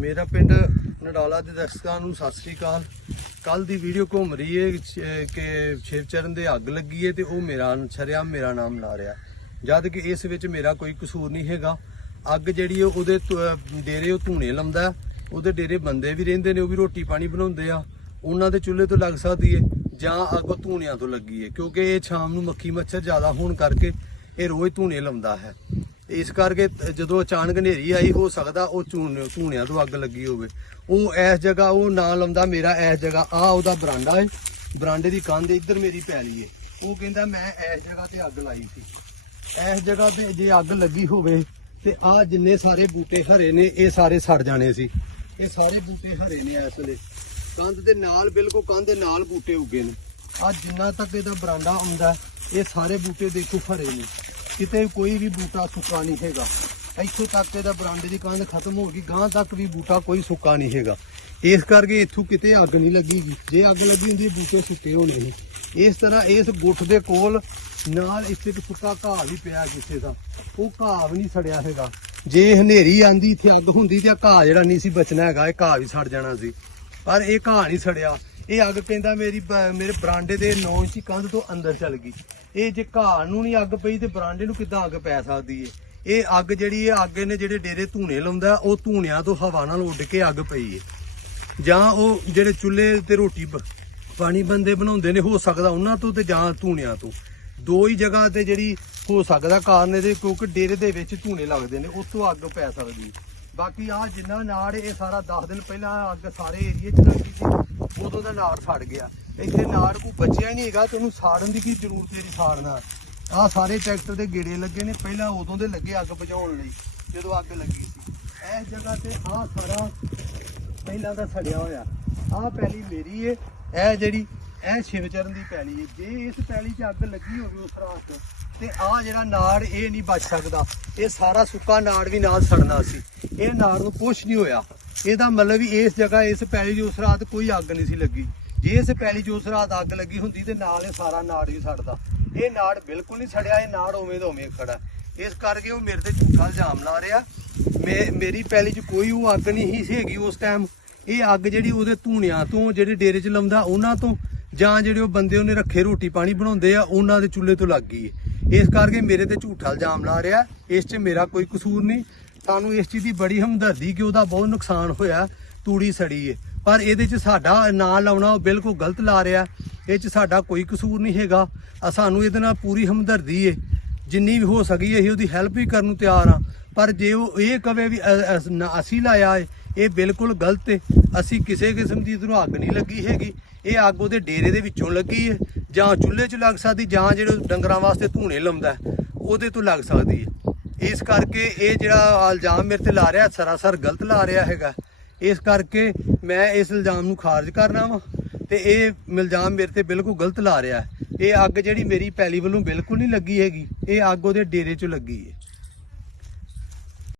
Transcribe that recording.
ਮੇਰਾ ਪਿੰਡ ਨਡਾਲਾ ਦੇ ਦਰਸ਼ਕਾਂ ਨੂੰ ਸਤਿ ਸ੍ਰੀ ਅਕਾਲ। ਕੱਲ ਦੀ ਵੀਡੀਓ ਘੁੰਮ ਰਹੀ ਹੈ ਅਹ, ਕਿ ਸ਼ਿਵਚਰਨ ਦੇ ਅੱਗ ਲੱਗੀ ਏ ਤੇ ਉਹ ਮੇਰਾ ਛਰਿਆ ਮੇਰਾ ਨਾਮ ਲਾ ਰਿਹਾ। ਜਦ ਕਿ ਇਸ ਵਿੱਚ ਮੇਰਾ ਕੋਈ ਕਸੂਰ ਨਹੀਂ ਹੈਗਾ। ਅੱਗ ਜਿਹੜੀ ਹੈ ਉਹਦੇ ਡੇਰੇ ਉਹ ਧੂਣੇ ਲਾਉਂਦਾ ਉਹਦੇ ਡੇਰੇ ਬੰਦੇ ਵੀ ਰਹਿੰਦੇ ਨੇ ਉਹ ਵੀ ਰੋਟੀ ਪਾਣੀ ਬਣਾਉਂਦੇ ਆ। ਉਹਨਾਂ ਦੇ ਚੁੱਲ੍ਹੇ ਤੋਂ ਲੱਗ ਸਕਦੀ ਹੈ ਜਾਂ ਅੱਗ ਧੂਣਿਆਂ ਤੋਂ ਲੱਗੀ ਏ ਕਿਉਂਕਿ ਇਹ ਸ਼ਾਮ ਨੂੰ ਮੱਖੀ ਮੱਛਰ ਜ਼ਿਆਦਾ ਹੋਣ ਕਰਕੇ ਇਹ ਰੋਜ਼ ਧੂਣੇ ਲਾਉਂਦਾ ਹੈ। ਇਸ ਕਰਕੇ ਜਦੋਂ ਅਚਾਨਕ ਹਨੇਰੀ ਆਈ, ਹੋ ਸਕਦਾ ਉਹ ਧੂਣੇ ਧੂਣਿਆਂ ਤੋਂ ਅੱਗ ਲੱਗੀ ਹੋਵੇ। ਉਹ ਇਸ ਜਗ੍ਹਾ, ਉਹ ਨਾਂ ਲਾਉਂਦਾ ਮੇਰਾ ਇਸ ਜਗ੍ਹਾ ਆ ਉਹਦਾ ਬਰਾਂਡਾ ਹੈ ਬਰਾਂਡੇ ਦੀ ਕੰਧ ਇੱਧਰ ਮੇਰੀ ਪੈਲੀ ਹੈ ਉਹ ਕਹਿੰਦਾ, ਮੈਂ ਇਸ ਜਗ੍ਹਾ ਤੇ ਅੱਗ ਲਾਈ ਸੀ। ਇਸ ਜਗ੍ਹਾ ਤੇ ਜੇ ਅੱਗ ਲੱਗੀ ਹੋਵੇ ਤੇ ਆ ਜਿੰਨੇ ਸਾਰੇ ਬੂਟੇ ਹਰੇ ਨੇ, ਇਹ ਸਾਰੇ ਸੜ ਜਾਣੇ ਸੀ। ਇਹ ਸਾਰੇ ਬੂਟੇ ਹਰੇ ਨੇ ਇਸ ਵੇਲੇ। ਕੰਧ ਦੇ ਨਾਲ, ਬਿਲਕੁਲ ਕੰਧ ਦੇ ਨਾਲ ਬੂਟੇ ਉੱਗੇ ਨੇ। ਆ ਜਿੰਨਾ ਤੱਕ ਇਹਦਾ ਬਰਾਂਡਾ ਆਉਂਦਾ, ਇਹ ਸਾਰੇ ਬੂਟੇ ਦੇਖੋ ਹਰੇ ਨੇ। ਕਿਤੇ ਕੋਈ ਵੀ ਬੂਟਾ ਸੁੱਕਾ ਨਹੀਂ ਹੈਗਾ। ਇੱਥੋਂ ਤੱਕ ਇਹਦਾ ਬਰਾਂਡੇ ਦੀ ਕੰਧ ਖਤਮ ਹੋ ਗਈ ਗਾਂ ਤੱਕ ਵੀ ਬੂਟਾ ਕੋਈ ਸੁੱਕਾ ਨਹੀਂ ਹੈਗਾ। ਇਸ ਕਰਕੇ ਇੱਥੋਂ ਕਿਤੇ ਅੱਗ ਨਹੀਂ ਲੱਗੀਗੀ ਜੇ। ਅੱਗ ਲੱਗੀ ਹੁੰਦੀ, ਬੂਟੇ ਸੁੱਕੇ ਹੋਣੇ ਸੀ। ਇਸ ਤਰ੍ਹਾਂ ਇਸ ਗੁੱਠ ਦੇ ਕੋਲ ਨਾਲ ਇੱਥੇ ਇੱਕ ਸੁੱਕਾ ਘਾਹ ਵੀ ਪਿਆ ਕਿਸੇ ਦਾ। ਉਹ ਘਾਹ ਵੀ ਨਹੀਂ ਸੜਿਆ ਹੈਗਾ। ਜੇ ਹਨੇਰੀ ਆਂਦੀ, ਇੱਥੇ ਅੱਗ ਹੁੰਦੀ ਤੇ ਘਾਹ ਜਿਹੜਾ ਨਹੀਂ ਸੀ ਬਚਣਾ ਹੈਗਾ, ਇਹ ਘਾਹ ਵੀ ਸੜ ਜਾਣਾ ਸੀ। ਪਰ ਇਹ ਘਾਹ ਨਹੀਂ ਸੜਿਆ। ਇਹ ਅੱਗ ਕਹਿੰਦਾ ਮੇਰੀ ਬ- ਮੇਰੇ ਬਰਾਂਡੇ ਦੇ 9 ਇੰਚੀ ਕੰਧ ਤੋਂ ਅੰਦਰ ਚਲ ਗਈ। ਇਹ ਜੇ ਘਾਹ ਨੂੰ ਨਹੀਂ ਅੱਗ ਪਈ ਤੇ ਬਰਾਂਡੇ ਨੂੰ ਕਿੱਦਾਂ ਅੱਗ ਪੈ ਸਕਦੀ ਏ? ਇਹ ਅੱਗ ਜਿਹੜੀ ਹੈ ਅੱਗ ਨੇ ਜਿਹੜੇ ਡੇਰੇ ਧੂਣੇ ਲਾਉਂਦਾ, ਉਹ ਧੂਣਿਆਂ ਤੋਂ ਹਵਾ ਨਾਲ ਉੱਡ ਕੇ ਅੱਗ ਪਈ ਏ। ਜਾਂ ਉਹ ਜਿਹੜੇ ਚੁੱਲ੍ਹੇ ਤੇ ਰੋਟੀ ਪਾਣੀ ਬੰਦੇ ਬਣਾਉਂਦੇ ਨੇ, ਹੋ ਸਕਦਾ ਉਹਨਾਂ ਤੋਂ ਤੇ ਜਾਂ ਧੂਣਿਆਂ ਤੋਂ। ਦੋ ਹੀ ਜਗ੍ਹਾ ਤੇ ਜਿਹੜੀ ਹੋ ਸਕਦਾ ਕਾਰਨ ਇਹਦੇ, ਕਿਉਂਕਿ ਡੇਰੇ ਦੇ ਵਿੱਚ ਧੂਣੇ ਲੱਗਦੇ ਨੇ ਉਸ ਤੋਂ ਅੱਗ ਪੈ ਸਕਦੀ ਹੈ ਬਾਕੀ ਆ ਜਿੰਨਾ ਨਾੜ ਇਹ ਸਾਰਾ 10 ਦਿਨ ਪਹਿਲਾਂ ਅੱਗ ਸਾਰੇ ਏਰੀਏ 'ਚ ਲੱਗੀ ਸੀ, ਉਦੋਂ ਦਾ ਨਾੜ ਸੜ ਗਿਆ। ਇੱਥੇ ਨਾੜ ਕੋ ਬਚਿਆ ਨਹੀਂ ਹੈਗਾ ਤੇ ਉਹਨੂੰ ਸਾੜਨ ਦੀ ਕੀ ਜ਼ਰੂਰਤ ਹੈ ਨਹੀਂ ਸਾੜਨਾ ਆ ਸਾਰੇ ਟਰੈਕਟਰ ਦੇ ਗੇੜੇ ਲੱਗੇ ਨੇ, ਪਹਿਲਾਂ ਉਦੋਂ ਦੇ ਲੱਗੇ ਅੱਗ ਬੁਝਾਉਣ ਲਈ, ਜਦੋਂ ਅੱਗ ਲੱਗੀ ਸੀ। ਇਸ ਜਗ੍ਹਾ ਤੇ ਆ ਸਾਰਾ ਪਹਿਲਾਂ ਤਾਂ ਸੜਿਆ ਹੋਇਆ। ਆਹ ਪੈਲੀ ਮੇਰੀ ਏ, ਇਹ ਜਿਹੜੀ, ਇਹ ਸ਼ਿਵਚਰਨ ਦੀ ਪੈਲੀ ਏ। ਜੇ ਇਸ ਪੈਲੀ 'ਚ ਅੱਗ ਲੱਗੀ ਹੋਵੇ ਉਸ ਰਾਤ, ਤੇ ਆਹ ਜਿਹੜਾ ਨਾੜ, ਇਹ ਨਹੀਂ ਬਚ ਸਕਦਾ। ਇਹ ਸਾਰਾ ਸੁੱਕਾ ਨਾੜ ਵੀ ਨਾਲ ਸੜਨਾ ਸੀ। ਇਹ ਨਾੜ ਨੂੰ ਕੁਛ ਨਹੀਂ ਹੋਇਆ। ਇਹਦਾ ਮਤਲਬ ਵੀ ਇਸ ਜਗ੍ਹਾ, ਇਸ ਪੈਲੀ 'ਚ ਉਸ ਰਾਤ ਕੋਈ ਅੱਗ ਨਹੀਂ ਸੀ ਲੱਗੀ। ਜੇ ਇਸ ਪੈਲੀ 'ਚ ਉਸ ਰਾਤ ਅੱਗ ਲੱਗੀ ਹੁੰਦੀ ਤੇ ਨਾਲ ਇਹ ਸਾਰਾ ਨਾੜ ਹੀ ਸੜਦਾ। ਇਹ ਨਾੜ ਬਿਲਕੁਲ ਨਹੀਂ ਸੜਿਆ, ਇਹ ਨਾੜ ਉਵੇਂ ਦਾ ਉਵੇਂ ਖੜਾ। ਇਸ ਕਰਕੇ ਉਹ ਮੇਰੇ ਤੇ ਝੂਠਾ ਇਲਜ਼ਾਮ ਲਾ ਰਿਹਾ। ਮੇ- ਮੇਰੀ ਪੈਲੀ 'ਚ ਕੋਈ ਉਹ ਅੱਗ ਨਹੀਂ ਸੀ ਹੈਗੀ ਉਸ ਟਾਈਮ ਇਹ ਅੱਗ ਜਿਹੜੀ ਉਹਦੇ ਧੂਣਿਆਂ ਤੋਂ, ਜਿਹੜੇ ਡੇਰੇ 'ਚ ਲਾਉਂਦਾ ਉਹਨਾਂ ਤੋਂ, ਜਾਂ ਜਿਹੜੇ ਉਹ ਬੰਦੇ ਉਹਨੇ ਰੱਖੇ ਰੋਟੀ ਪਾਣੀ ਬਣਾਉਂਦੇ ਆ, ਉਹਨਾਂ ਦੇ ਚੁੱਲ੍ਹੇ ਤੋਂ ਲੱਗ ਗਈ ਹੈ। ਇਸ ਕਰਕੇ ਮੇਰੇ ਤੇ ਝੂਠਾ ਇਲਜ਼ਾਮ ਲਾ ਰਿਹਾ। ਇਸ 'ਚ ਮੇਰਾ ਕੋਈ ਕਸੂਰ ਨਹੀਂ। ਸਾਨੂੰ ਇਸ ਚੀਜ਼ ਦੀ ਬੜੀ ਹਮਦਰਦੀ ਕਿ ਉਹਦਾ ਬਹੁਤ ਨੁਕਸਾਨ ਹੋਇਆ, ਤੂੜੀ ਸੜੀ ਏ। ਪਰ ਇਹਦੇ 'ਚ ਸਾਡਾ ਨਾਂ ਲਾਉਣਾ ਉਹ ਬਿਲਕੁਲ ਗਲਤ ਲਾ ਰਿਹਾ। ਇਹ 'ਚ ਸਾਡਾ ਕੋਈ ਕਸੂਰ ਨਹੀਂ ਹੈਗਾ। ਆ ਸਾਨੂੰ ਇਹਦੇ ਨਾਲ ਪੂਰੀ ਹਮਦਰਦੀ ਏ। ਜਿੰਨੀ ਵੀ ਹੋ ਸਕੀ ਅਸੀਂ ਉਹਦੀ ਹੈਲਪ ਵੀ ਕਰਨ ਨੂੰ ਤਿਆਰ ਆ। ਪਰ ਜੇ ਉਹ ਇਹ ਕਵੇ ਵੀ ਅਸੀਂ ਲਾਇਆ ਏ, ਇਹ ਬਿਲਕੁਲ ਗਲਤ ਏ। ਅਸੀਂ ਕਿਸੇ ਕਿਸਮ ਦੀ ਇਹਨੂੰ ਅੱਗ ਨਹੀਂ ਲੱਗੀ ਹੈਗੀ। ਇਹ ਅੱਗ ਉਹਦੇ ਡੇਰੇ ਦੇ ਵਿੱਚੋਂ ਲੱਗੀ ਏ। ਜਾਂ ਚੁੱਲ੍ਹੇ 'ਚ ਲੱਗ ਸਕਦੀ, ਜਾਂ ਜਿਹੜੇ ਡੰਗਰਾਂ ਵਾਸਤੇ ਧੂਣੇ ਲਾਉਂਦਾ ਉਹਦੇ ਤੋਂ ਲੱਗ ਸਕਦੀ ਏ। ਇਸ ਕਰਕੇ ਇਹ ਜਿਹੜਾ ਇਲਜ਼ਾਮ ਮੇਰੇ ਤੇ ਲਾ ਰਿਹਾ, ਸਰਾਸਰ ਗਲਤ ਲਾ ਰਿਹਾ ਹੈਗਾ। ਇਸ ਕਰਕੇ ਮੈਂ ਇਸ ਇਲਜ਼ਾਮ ਨੂੰ ਖਾਰਜ ਕਰਨਾ ਵਾ ਤੇ ਇਹ ਇਲਜ਼ਾਮ ਮੇਰੇ ਤੇ ਬਿਲਕੁਲ ਗਲਤ ਲਾ ਰਿਹਾ ਇਹ ਅੱਗ ਜਿਹੜੀ ਮੇਰੀ ਪੈਲੀ ਵੱਲੋਂ ਬਿਲਕੁਲ ਨਹੀਂ ਲੱਗੀ ਹੈਗੀ, ਇਹ ਅੱਗ ਉਹਦੇ ਡੇਰੇ 'ਚੋਂ ਲੱਗੀ ਹੈ।